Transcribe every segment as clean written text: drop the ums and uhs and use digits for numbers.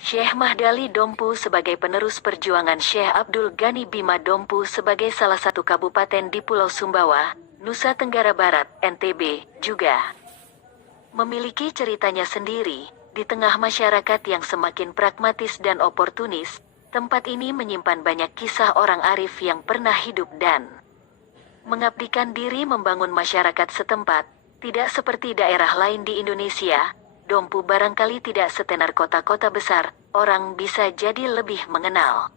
Syekh Mahdali Dompu sebagai penerus perjuangan Syekh Abdul Ghani Bima Dompu sebagai salah satu kabupaten di Pulau Sumbawa, Nusa Tenggara Barat, NTB, juga memiliki ceritanya sendiri. Di tengah masyarakat yang semakin pragmatis dan oportunis, tempat ini menyimpan banyak kisah orang arif yang pernah hidup dan mengabdikan diri membangun masyarakat setempat. Tidak seperti daerah lain di Indonesia, Dompu barangkali tidak setenar kota-kota besar, orang bisa jadi lebih mengenal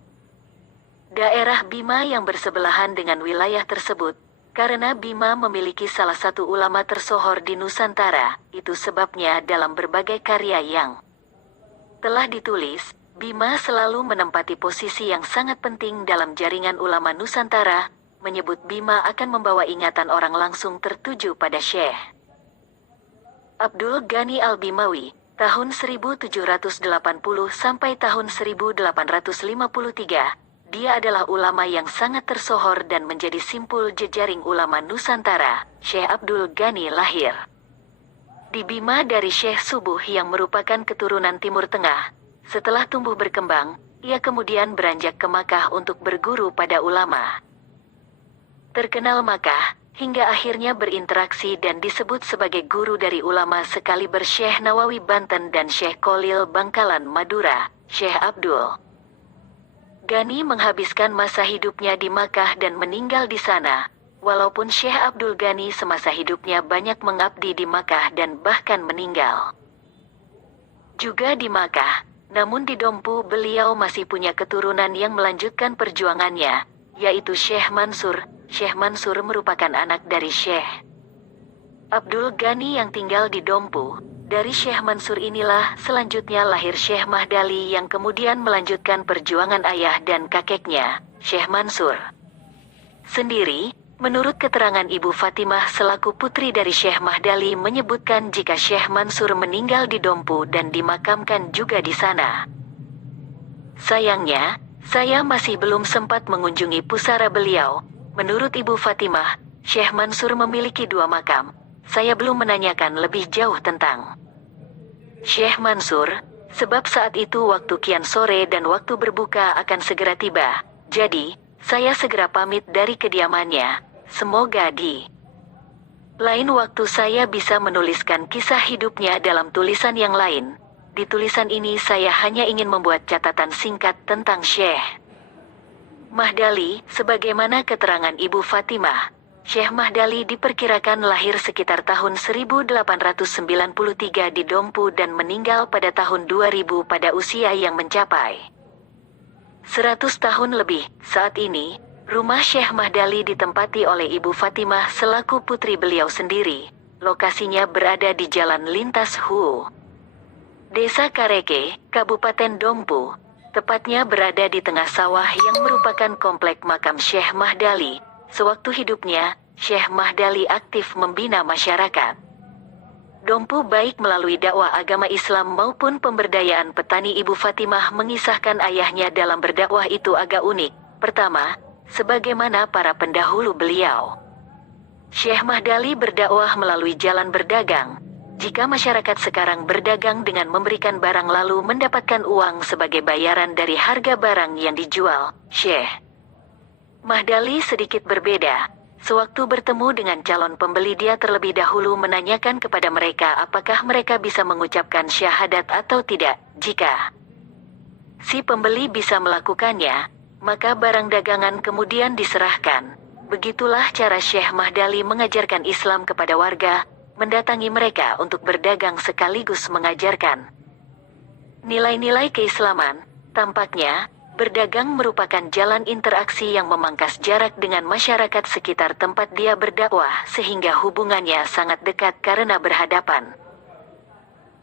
daerah Bima yang bersebelahan dengan wilayah tersebut, karena Bima memiliki salah satu ulama tersohor di Nusantara. Itu sebabnya dalam berbagai karya yang telah ditulis, Bima selalu menempati posisi yang sangat penting dalam jaringan ulama Nusantara. Menyebut Bima akan membawa ingatan orang langsung tertuju pada Syekh Abdul Ghani Al-Bimawi, tahun 1780 sampai tahun 1853. Dia adalah ulama yang sangat tersohor dan menjadi simpul jejaring ulama Nusantara. Syekh Abdul Ghani lahir di Bima dari Syekh Subuh yang merupakan keturunan Timur Tengah. Setelah tumbuh berkembang, ia kemudian beranjak ke Makkah untuk berguru pada ulama terkenal Makkah, hingga akhirnya berinteraksi dan disebut sebagai guru dari ulama sekaliber Syekh Nawawi Banten dan Syekh Khalil Bangkalan Madura. Syekh Abdul Ghani menghabiskan masa hidupnya di Makkah dan meninggal di sana. Walaupun Syekh Abdul Ghani semasa hidupnya banyak mengabdi di Makkah dan bahkan meninggal juga di Makkah, namun di Dompu beliau masih punya keturunan yang melanjutkan perjuangannya, yaitu Syekh Mansur. Syekh Mansur merupakan anak dari Syekh Abdul Ghani yang tinggal di Dompu. Dari Syekh Mansur inilah selanjutnya lahir Syekh Mahdali yang kemudian melanjutkan perjuangan ayah dan kakeknya, Syekh Mansur sendiri. Menurut keterangan Ibu Fatimah selaku putri dari Syekh Mahdali menyebutkan jika Syekh Mansur meninggal di Dompu dan dimakamkan juga di sana. Sayangnya, saya masih belum sempat mengunjungi pusara beliau. Menurut Ibu Fatimah, Syekh Mansur memiliki 2 makam. Saya belum menanyakan lebih jauh tentang Syekh Mansur, sebab saat itu waktu kian sore dan waktu berbuka akan segera tiba. Jadi, saya segera pamit dari kediamannya. Semoga di lain waktu saya bisa menuliskan kisah hidupnya dalam tulisan yang lain. Di tulisan ini saya hanya ingin membuat catatan singkat tentang Syekh Mahdali. Sebagaimana keterangan Ibu Fatimah, Syekh Mahdali diperkirakan lahir sekitar tahun 1893 di Dompu dan meninggal pada tahun 2000 pada usia yang mencapai 100 tahun lebih. Saat ini, rumah Syekh Mahdali ditempati oleh Ibu Fatimah selaku putri beliau sendiri. Lokasinya berada di Jalan Lintas Hu, Desa Kareke, Kabupaten Dompu. Tepatnya berada di tengah sawah yang merupakan komplek makam Syekh Mahdali. Sewaktu hidupnya, Syekh Mahdali aktif membina masyarakat Dompu baik melalui dakwah agama Islam maupun pemberdayaan petani. Ibu Fatimah mengisahkan ayahnya dalam berdakwah itu agak unik. Pertama, sebagaimana para pendahulu beliau, Syekh Mahdali berdakwah melalui jalan berdagang. Jika masyarakat sekarang berdagang dengan memberikan barang lalu mendapatkan uang sebagai bayaran dari harga barang yang dijual, Syekh Mahdali sedikit berbeda. Sewaktu bertemu dengan calon pembeli dia terlebih dahulu menanyakan kepada mereka apakah mereka bisa mengucapkan syahadat atau tidak. Jika si pembeli bisa melakukannya, maka barang dagangan kemudian diserahkan. Begitulah cara Syekh Mahdali mengajarkan Islam kepada warga, mendatangi mereka untuk berdagang sekaligus mengajarkan nilai-nilai keislaman. Tampaknya, berdagang merupakan jalan interaksi yang memangkas jarak dengan masyarakat sekitar tempat dia berdakwah sehingga hubungannya sangat dekat karena berhadapan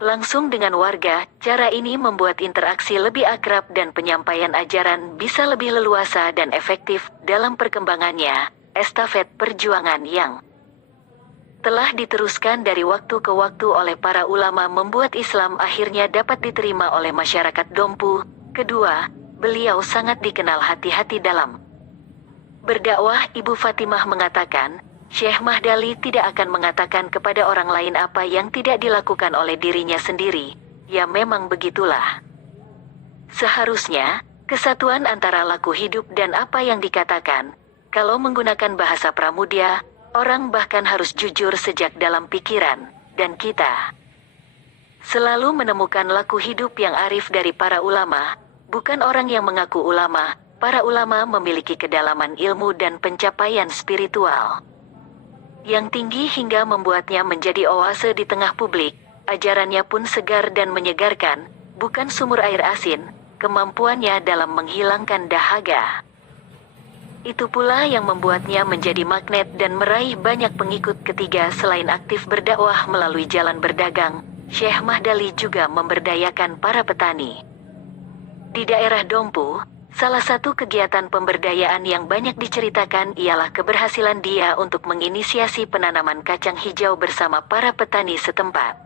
langsung dengan warga. Cara ini membuat interaksi lebih akrab dan penyampaian ajaran bisa lebih leluasa dan efektif dalam perkembangannya. Estafet perjuangan yang telah diteruskan dari waktu ke waktu oleh para ulama membuat Islam akhirnya dapat diterima oleh masyarakat Dompu. Kedua, beliau sangat dikenal hati-hati dalam berdakwah. Ibu Fatimah mengatakan, Syekh Mahdali tidak akan mengatakan kepada orang lain apa yang tidak dilakukan oleh dirinya sendiri. Ya memang begitulah. Seharusnya, kesatuan antara laku hidup dan apa yang dikatakan. Kalau menggunakan bahasa Pramudya, orang bahkan harus jujur sejak dalam pikiran, dan kita selalu menemukan laku hidup yang arif dari para ulama, bukan orang yang mengaku ulama. Para ulama memiliki kedalaman ilmu dan pencapaian spiritual yang tinggi hingga membuatnya menjadi oase di tengah publik. Ajarannya pun segar dan menyegarkan, bukan sumur air asin. Kemampuannya dalam menghilangkan dahaga itu pula yang membuatnya menjadi magnet dan meraih banyak pengikut. Ketiga, selain aktif berdakwah melalui jalan berdagang, Syekh Mahdali juga memberdayakan para petani. Di daerah Dompu, salah satu kegiatan pemberdayaan yang banyak diceritakan ialah keberhasilan dia untuk menginisiasi penanaman kacang hijau bersama para petani setempat.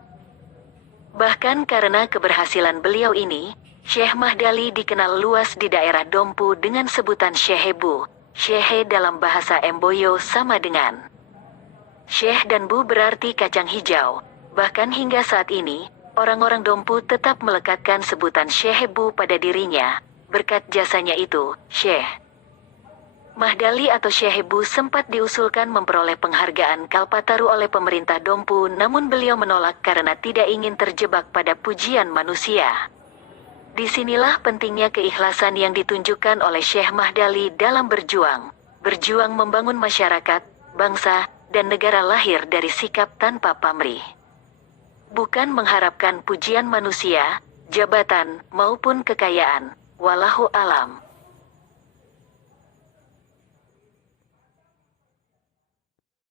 Bahkan karena keberhasilan beliau ini, Syekh Mahdali dikenal luas di daerah Dompu dengan sebutan Syehebu. Syekh dalam bahasa Emboyo sama dengan Syekh dan Bu berarti kacang hijau. Bahkan hingga saat ini, orang-orang Dompu tetap melekatkan sebutan Syehebu pada dirinya. Berkat jasanya itu, Syekh Mahdali atau Syehebu sempat diusulkan memperoleh penghargaan Kalpataru oleh pemerintah Dompu, namun beliau menolak karena tidak ingin terjebak pada pujian manusia. Disinilah pentingnya keikhlasan yang ditunjukkan oleh Syekh Mahdali dalam berjuang membangun masyarakat, bangsa, dan negara lahir dari sikap tanpa pamrih. Bukan mengharapkan pujian manusia, jabatan, maupun kekayaan. Wallahu alam.